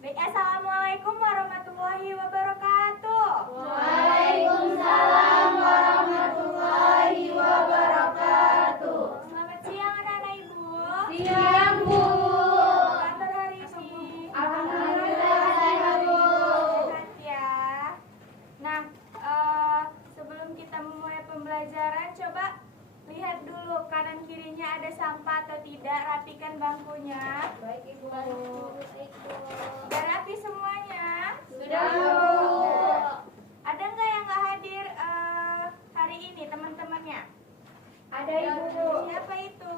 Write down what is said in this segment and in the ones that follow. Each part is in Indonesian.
Baik, assalamualaikum warahmatullahi wabarakatuh. Waalaikumsalam warahmatullahi wabarakatuh. Selamat siang anak-anak ibu. Siang, Bu. Kabar hari ini? Alhamdulillah sehat, Bu. Sehat ya. Nah, sebelum kita memulai pembelajaran, coba lihat dulu kanan kirinya ada sampah atau tidak. Rapikan bangkunya. Baik, Ibu. Sudah rapi semuanya? Sudah, Bu. Ada nggak yang nggak hadir hari ini teman-temannya? Ada, Ibu, Bu. Siapa itu?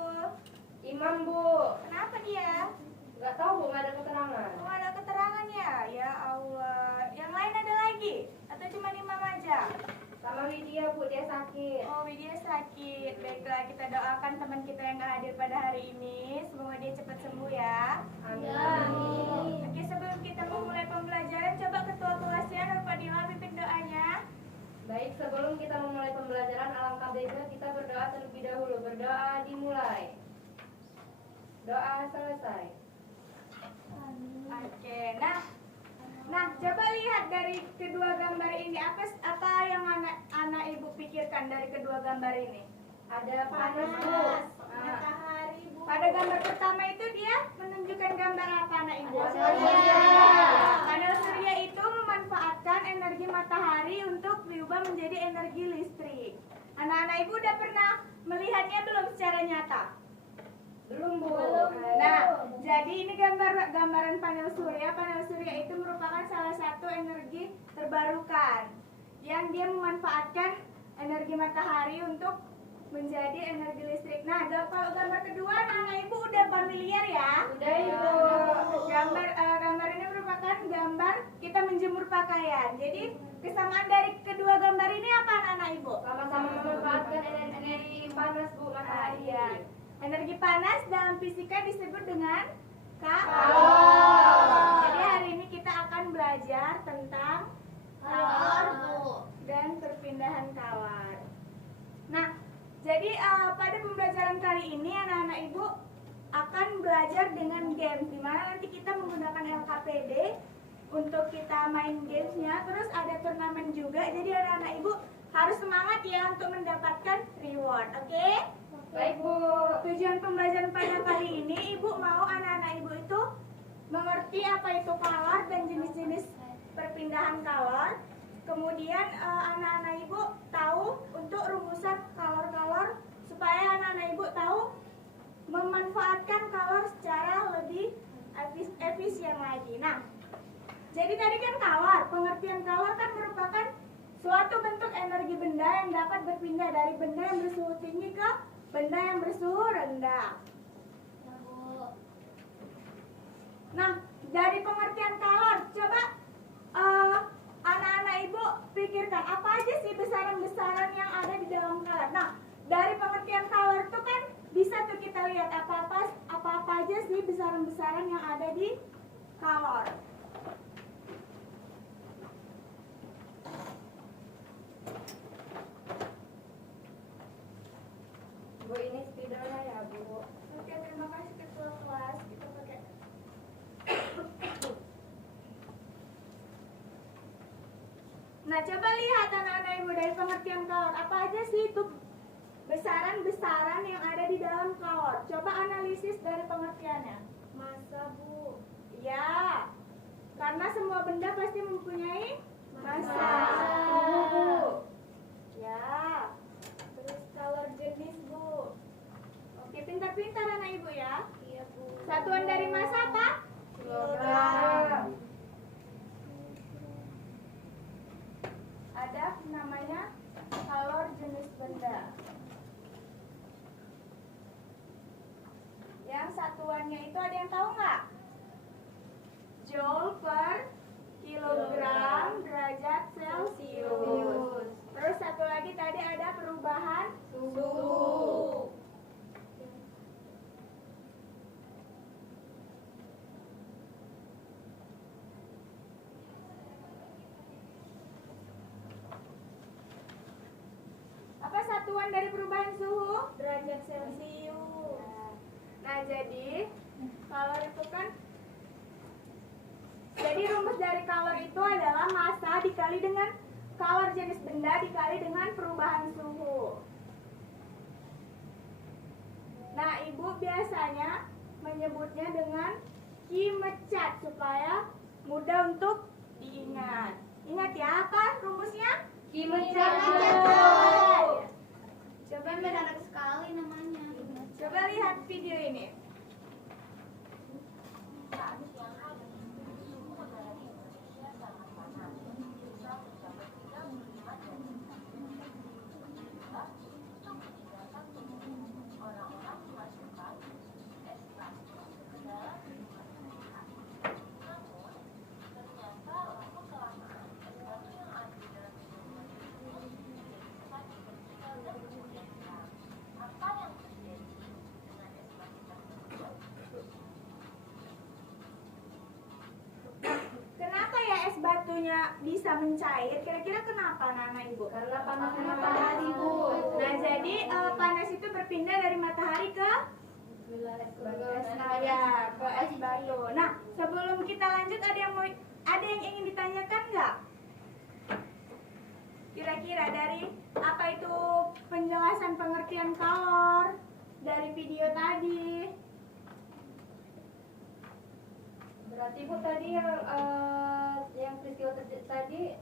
Imam, Bu. Kenapa dia? Nggak tahu, Bu, nggak ada keterangan. Oh, ada keterangan ya? Ya Allah. Yang lain ada lagi? Atau cuma Imam aja? Sama Widya, Bu, dia sakit. Oh, Widya sakit. Baiklah, kita doakan teman kita yang nggak hadir pada hari ini. Semoga dia cepat sembuh ya. Amin. Oke, sebelum kita memulai pembelajaran, coba ketua kelasnya Nur Fadila pimpin doanya. Baik, sebelum kita memulai pembelajaran, alangkah baiknya kita berdoa terlebih dahulu. Berdoa dimulai. Doa selesai. Oke, nah coba lihat dari kedua gambar ini apa yang anak ibu pikirkan dari kedua gambar ini? Ada panas, Bu. Matahari, Bu. Pada gambar pertama itu dia menunjukkan gambar apa anak ibu? Surya. Panel surya itu memanfaatkan energi matahari untuk berubah menjadi energi listrik. Anak-anak ibu udah pernah melihatnya belum secara nyata? Belum, Bu. Nah, jadi ini gambaran panel surya. Panel surya itu merupakan salah satu energi terbarukan yang dia memanfaatkan energi matahari untuk menjadi energi listrik. Nah, kalau gambar kedua, anak ibu udah familiar ya? Udah, Ibu. Gambar ini merupakan gambar kita menjemur pakaian. Jadi kesamaan dari kedua gambar ini apa anak-anak ibu? Sama-sama memanfaatkan energi panas, Bu, matahari. Iya. Energi panas dalam fisika disebut dengan kalor. Jadi hari ini kita akan belajar tentang kalor dan perpindahan kalor. Nah, jadi pada pembelajaran kali ini anak-anak ibu akan belajar dengan games, di mana nanti kita menggunakan LKPD untuk kita main gamesnya. Terus ada turnamen juga. Jadi anak-anak ibu harus semangat ya untuk mendapatkan reward, oke? Baik, Bu. Tujuan pembelajaran pada kali ini, ibu mau anak-anak ibu itu mengerti apa itu kalor dan jenis-jenis perpindahan kalor. Kemudian anak-anak ibu tahu untuk rumusan kalor-kalor supaya anak-anak ibu tahu memanfaatkan kalor secara lebih efisien lagi. Nah, jadi tadi kan kalor, pengertian kalor kan merupakan suatu bentuk energi benda yang dapat berpindah dari benda yang bersuhu tinggi ke benda yang bersuhu rendah. Nah, dari pengertian kalor, coba anak-anak ibu pikirkan apa aja sih besaran-besaran yang ada di dalam kalor. Nah, dari pengertian kalor itu kan bisa tuh kita lihat apa-apa aja sih besaran-besaran yang ada di kalor. Bu, ini spidolnya ya, Bu. Oke, terima kasih ketua kelas. Kita pakai. Nah, coba lihat anak-anak ibu dari pengertian kalor. Apa aja sih itu besaran-besaran yang ada di dalam kalor? Coba analisis dari pengertiannya. Masa, Bu. Ya, karena semua benda pasti mempunyai massa. Massa. Bu. Ya. Terus kalor jenis, Bu. Oke, pintar-pintar anak ibu ya. Iya, Bu. Satuan dari massa apa? Kilogram. Ada namanya kalor jenis benda. Yang satuannya itu ada yang tahu nggak? Joule per kilogram derajat Celcius. Terus satu lagi tadi ada perubahan suhu. Apa satuan dari perubahan suhu? Derajat Celcius. Nah, jadi kalor itu kan rumus dari kalor itu adalah massa dikali dengan kalor jenis benda dikali dengan perubahan suhu. Nah, Ibu biasanya menyebutnya dengan kimecat supaya mudah untuk diingat. Ingat ya, apa rumusnya? Kimecat. Coba Menarik sekali namanya. Coba lihat video ini. Kenapa ya es batunya bisa mencair? Kira-kira kenapa, Nana Ibu? Karena panasnya matahari, Bu. Nah, jadi panas itu berpindah dari matahari ke ke es batu. Nah, sebelum kita lanjut ada yang ingin ditanyakan nggak? Kira-kira dari apa itu penjelasan pengertian kalor dari video tadi? Berarti Bu tadi yang peristiwa tadi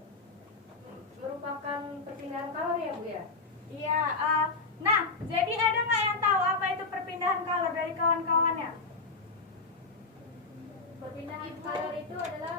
merupakan perpindahan kalor ya, Bu ya? Iya. Nah, jadi ada nggak yang tahu apa itu perpindahan kalor dari kawan-kawannya? Perpindahan kalor itu adalah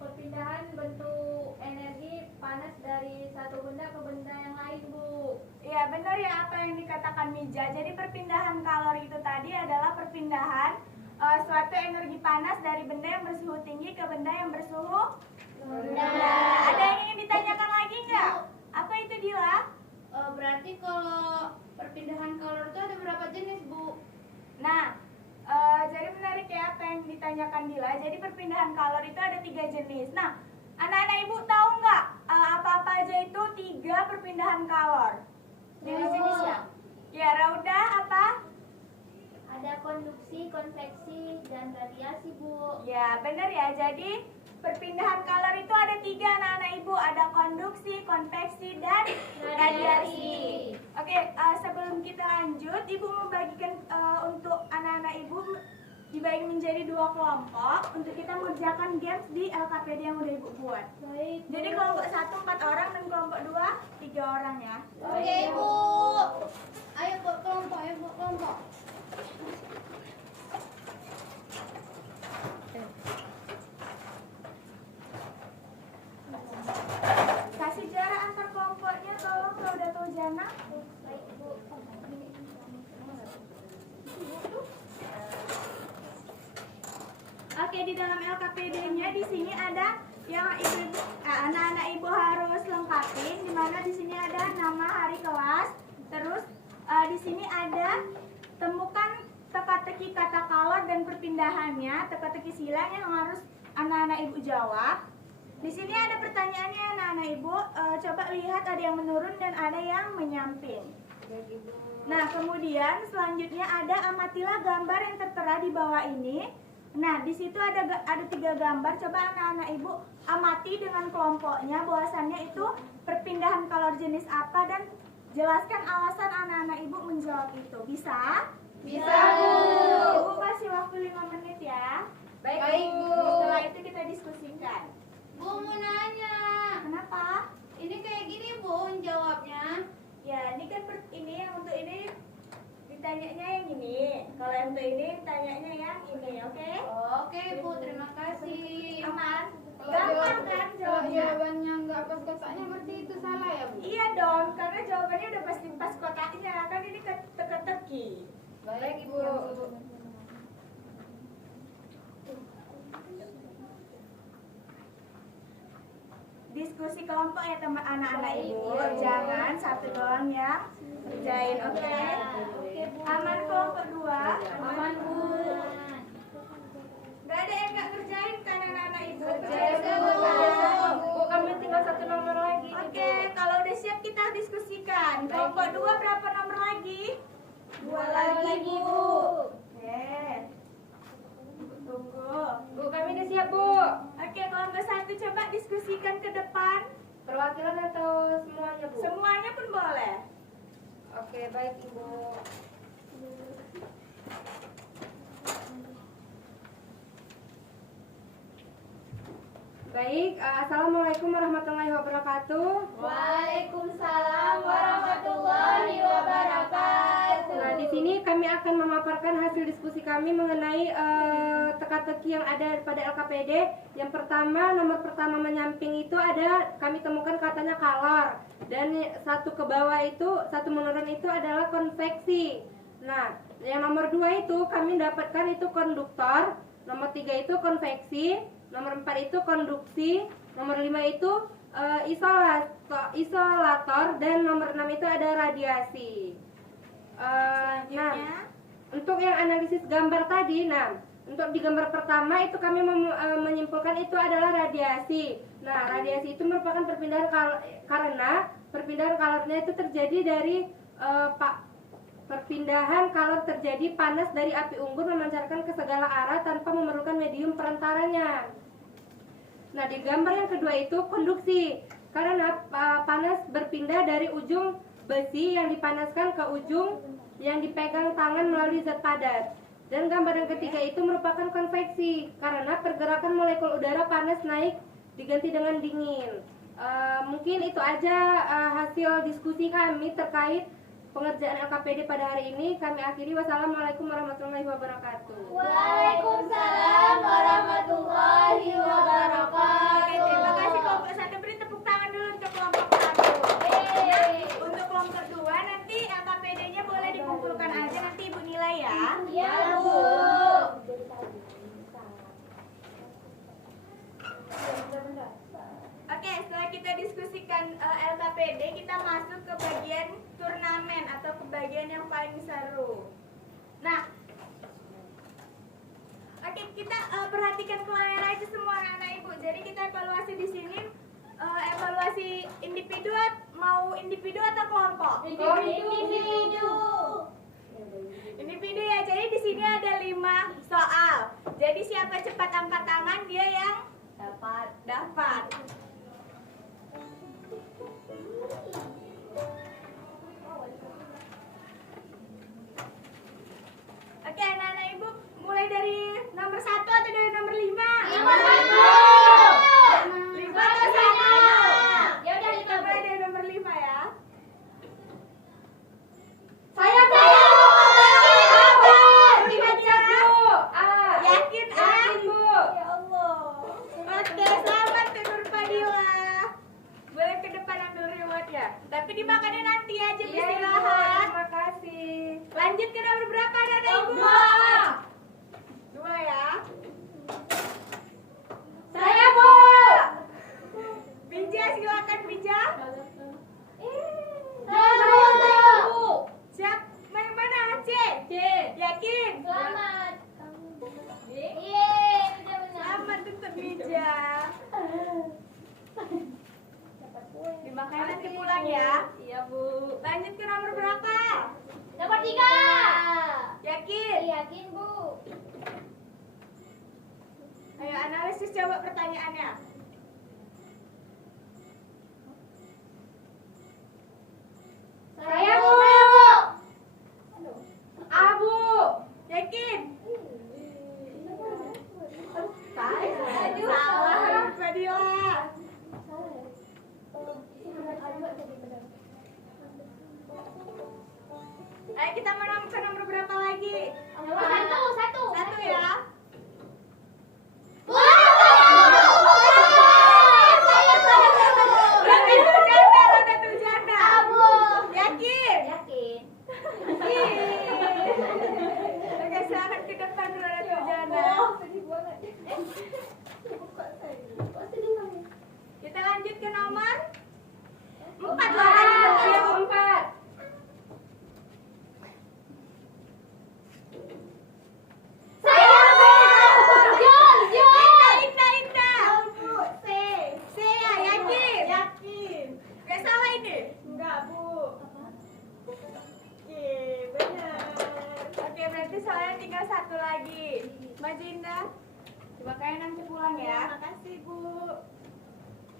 perpindahan bentuk energi panas dari satu benda ke benda yang lain, Bu. Iya, benar ya apa yang dikatakan Mija. Jadi perpindahan kalor itu tadi adalah perpindahan suatu energi panas dari benda yang bersuhu tinggi ke benda yang bersuhu rendah. Ada yang ingin ditanyakan lagi nggak? Apa itu, Dila? Berarti kalau perpindahan kalor itu ada berapa jenis, Bu? Nah, jadi menarik ya apa yang ditanyakan Dila. Jadi perpindahan kalor itu ada 3 jenis. Nah, anak-anak Ibu tahu nggak apa-apa aja itu 3 perpindahan kalor? Jenis-jenisnya? Ya, Rauda apa? Ada konduksi, konveksi, dan radiasi, Bu. Ya, benar ya. Jadi perpindahan kalor itu ada 3, anak-anak Ibu. Ada konduksi, konveksi, dan radiasi. Oke, sebelum kita lanjut, Ibu membagikan untuk anak-anak Ibu dibagi menjadi 2 kelompok untuk kita mengerjakan games di LKPD yang udah Ibu buat. Baik. Jadi kelompok 1 4 orang dan kelompok 2 3 orang ya. Oke, Bu. Ayo buat kelompok, ayo buat kelompok. Kasih jarak antar kelompoknya tolong kalau udah tahu Jana. Baik, Bu. Oke, di dalam LKPD-nya di sini ada yang anak-anak Ibu harus lengkapin, di mana di sini ada nama, hari, kelas. Terus di sini ada temukan teka-teki kata kalor dan perpindahannya, teka-teki silang yang harus anak-anak Ibu jawab. Di sini ada pertanyaannya anak-anak Ibu, coba lihat ada yang menurun dan ada yang menyamping. Nah, kemudian selanjutnya ada amatilah gambar yang tertera di bawah ini. Nah, di situ ada 3 gambar. Coba anak-anak Ibu amati dengan kelompoknya bahwasannya itu perpindahan kalor jenis apa dan jelaskan alasan anak-anak Ibu menjawab itu. Bisa? Bisa, Bu. Ibu kasih waktu 5 menit ya. Baik, Bu. Setelah itu kita diskusikan. Bu, mau nanya. Kenapa? Ini kayak gini, Bu, jawabnya. Ya, ini kan ini yang untuk ini ditanyanya yang ini. Kalau yang untuk ini ditanyanya yang ini, oke? Oke, Bu, terima kasih. Aman? Gampang kan jawabnya? Jawabannya nggak pas kotaknya berarti itu salah ya, Bu? Iya dong, karena jawabannya udah pasti pas kotaknya. Kan ini teka-teki. Baik, Ibu. Diskusi kelompok ya teman anak-anak Ibu. Jangan satu doang yang kerjain, oke? Aman kelompok 2? Aman, Bu. Gak ada yang gak kerjain kan anak-anak Ibu? Bu, kami tinggal 1 nomor lagi. Oke, kalau udah siap kita diskusikan. Kelompok 2 berapa nomor lagi? 2 lagi, Bu. Oke. Tunggu. Bu, kami udah siap, Bu. Oke, kelompok coba diskusikan ke depan. Perwakilan atau semuanya, Bu? Semuanya pun boleh. Oke, baik Ibu. Baik, Assalamualaikum warahmatullahi wabarakatuh. Waalaikumsalam warahmatullahi wabarakatuh. Nah, di sini kami akan memaparkan hasil diskusi kami mengenai teka-teki yang ada pada LKPD. Yang pertama, nomor pertama menyamping itu ada, kami temukan katanya color. Dan satu ke bawah itu, satu menurun itu adalah konveksi. Nah, yang nomor 2 itu kami dapatkan itu konduktor. Nomor 3 itu konveksi. Nomor 4 itu konduksi. Nomor 5 itu isolator. Dan nomor 6 itu ada radiasi. Nah, untuk yang analisis gambar tadi, nah, untuk di gambar pertama itu kami menyimpulkan itu adalah radiasi. Nah, radiasi itu merupakan perpindahan karena perpindahan kalornya itu terjadi dari perpindahan kalor terjadi panas dari api unggun memancarkan ke segala arah tanpa memerlukan medium perantaranya. Nah, di gambar yang kedua itu konduksi, karena panas berpindah dari ujung besi yang dipanaskan ke ujung yang dipegang tangan melalui zat padat. Dan gambar yang ketiga itu merupakan konveksi, karena pergerakan molekul udara panas naik diganti dengan dingin. Mungkin itu aja hasil diskusi kami terkait pengerjaan LKPD pada hari ini. Kami akhiri. Wassalamualaikum warahmatullahi wabarakatuh. Waalaikumsalam warahmatullahi wabarakatuh. Oke, terima kasih kelompok 1. Beri tepuk tangan dulu untuk kelompok 1. Nah, untuk kelompok 2 nanti LKPD-nya boleh dikumpulkan aja, nanti Ibu nilai ya. Iya, Bu. Oke, setelah kita diskusikan LKPD, kita masuk ke bagian turnamen atau ke bagian yang paling seru. Nah, oke, kita perhatikan ke layar aja semua anak-anak Ibu. Jadi kita evaluasi di sini, evaluasi individu, mau individu atau kelompok? Individu ya. Jadi di sini ada 5 soal. Jadi siapa cepat angkat tangan dia yang dapat. Oke, anak-anak Ibu, mulai dari nomor 1 atau dari nomor 5? Nomor 1. 5 atau 1? Ya udah, Kita mulai dari nomor 5 ya. Saya Yakin, Bu. Ya Allah. Oke, selamat Nur Fadila. Boleh ke depan ambil reward ya. Tapi dimakannya nanti aja, Iya, Ibu. beristirahat. Terima kasih. Lanjut ke nomor berapa anak-anak Ibu? 2 ya. Saya, Bu. Bija, silakan Bija. Saya, Bu. Siap, yang mana? C. Yakin? Selamat. Yeay, benar-benar. Selamat untuk Bija. Dimakan nanti pulang ya. Iya, Bu. Lanjut ke nomor berapa? Nomor 3. Yakin? Yakin, Bu. Ayo analisis coba pertanyaannya. Saya, Bu. Abu. Yakin? Aduh, Salah, Fadila. Ayo kita ke nomor berapa lagi? Nomor 1. 1 ya. Roda tuh janda. Yakin? Yakin. Oke, silakan ke depan roda tuh janda. Kita lanjut ke nomor 4 loh, tadi Yang belum. 4. Saya, Bu. Indah. C ya, yakin? Yakin. Gak salah ini? Enggak, Bu. Oke, benar. Oke, berarti soalnya tinggal 1 lagi. Maju Indah. Coba kalian nanti pulang ya. Terima kasih, Bu.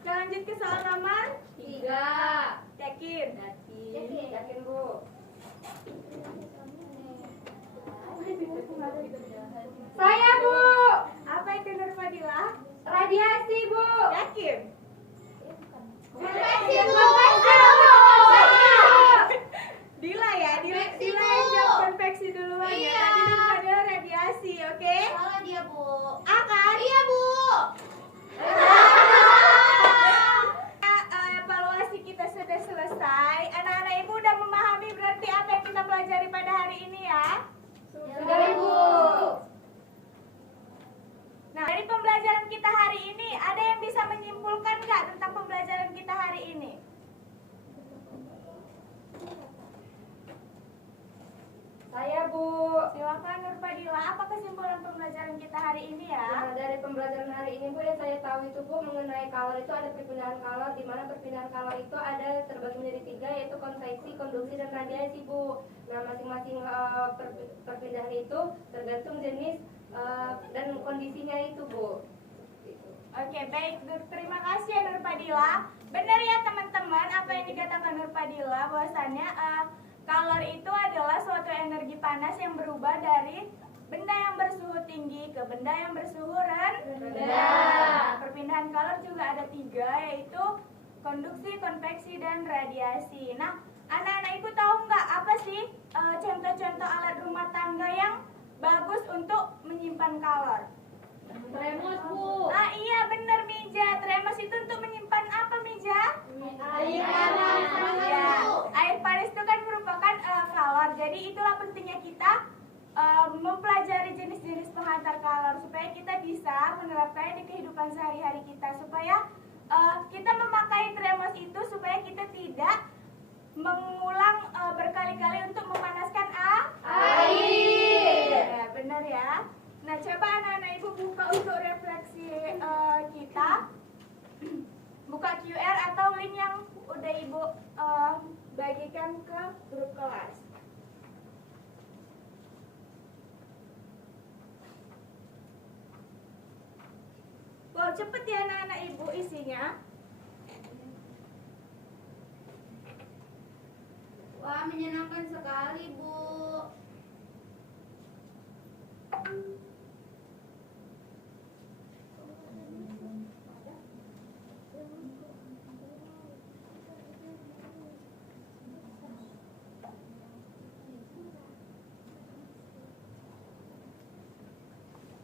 Kita lanjut ke soal nomor 3. yakin. Yakin Bu? Saya Bu. Apa itu Nurfadila? Radiasi Bu. Yakin. Konveksi, Bu. Dila ya, Dila Konveksi, yang Bu. jawab konveksi duluan ya. Iya. Tadi Nurfadila radiasi, oke? Salah dia, Bu. Akan. Iya, Bu. Evaluasi kita sudah selesai. Anak-anak ibu udah memahami berarti apa yang kita pelajari pada hari ini ya. Sudah Ibu. Nah, dari pembelajaran kita hari ini, ada yang bisa menyimpulkan nggak tentang pembelajaran kita hari ini? Saya Bu. Silakan Nurfadila, apa kesimpulan pembelajaran kita hari ini ya? Nah, dari pembelajaran hari ini Bu, yang saya tahu itu Bu, mengenai kalor itu ada perpindahan kalor, di mana perpindahan kalor itu ada terbagi menjadi 3, yaitu konveksi, konduksi, dan radiasi Bu. Nah, masing-masing perpindahan itu tergantung jenis dan kondisinya itu Bu. Oke, baik. Terima kasih ya Nurfadila. Benar ya teman-teman, apa yang dikatakan Nurfadila, bahwasannya kalor itu adalah suatu energi panas yang berubah dari benda yang bersuhu tinggi ke benda yang bersuhu rendah. Perpindahan kalor juga ada 3, yaitu konduksi, konveksi, dan radiasi. Nah, anak-anak ibu tahu nggak apa sih contoh-contoh alat rumah tangga yang bagus untuk menyimpan kalor? Termos, Bu. Ah iya benar Mija, termos itu untuk menyimpan apa Mija? Air panas, Ya, air panas itu kan merupakan kalor. Jadi itulah pentingnya kita mempelajari jenis-jenis penghantar kalor supaya kita bisa menerapkannya di kehidupan sehari-hari kita, supaya kita memakai termos itu supaya kita tidak mengulang berkali-kali untuk memanaskan air. Ya, benar ya. Nah, coba anak-anak ibu buka untuk refleksi kita. Buka QR atau link yang udah ibu bagikan ke grup kelas. Wow, cepet ya anak-anak ibu isinya. Wah, menyenangkan sekali, Bu.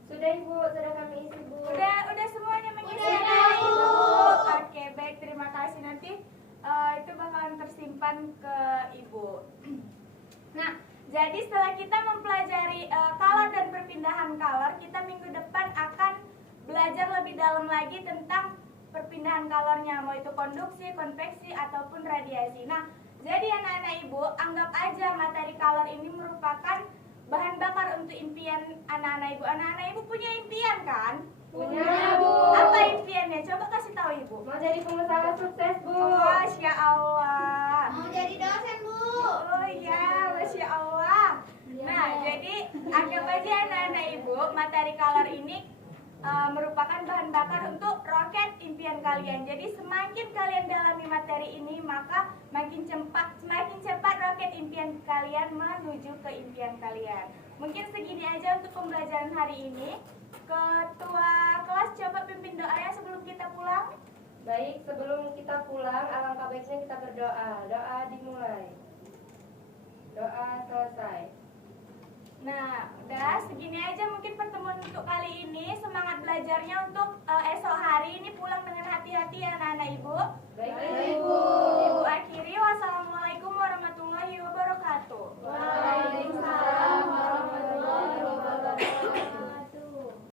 Sudah Ibu, sudah kami isi Bu. Udah semuanya mengisi Udah, anak-anak Bu. ibu. Oke, baik, terima kasih. Nanti itu bakalan tersimpan ke ibu. Nah, jadi setelah kita mempelajari kalor dan perpindahan kalor, kita minggu depan akan belajar lebih dalam lagi tentang perpindahan kalornya, mau itu konduksi, konveksi, ataupun radiasi. Nah, jadi anak-anak ibu, anggap aja materi kalor ini merupakan bahan bakar untuk impian anak-anak ibu. Anak-anak ibu punya impian kan? Punya Bu. Apa impiannya? Coba kasih tahu ibu. Mau jadi pengusaha sukses Bu. Masya Allah. Mau jadi dosen, Bu. Oh iya, Masya Allah. Nah, jadi anggap aja anak-anak ibu, materi kalor ini merupakan bahan bakar untuk roket impian kalian. Jadi semakin kalian dalami materi ini, maka semakin cepat roket impian kalian menuju ke impian kalian. Mungkin segini aja untuk pembelajaran hari ini. Ketua kelas coba pimpin doa ya sebelum kita pulang. Baik, sebelum kita pulang, alangkah baiknya kita berdoa. Doa dimulai. Doa selesai. Nah, udah segini aja mungkin pertemuan untuk kali ini. Semangat belajarnya untuk esok hari ini pulang dengan hati-hati ya anak-anak ibu. Baik, Ibu.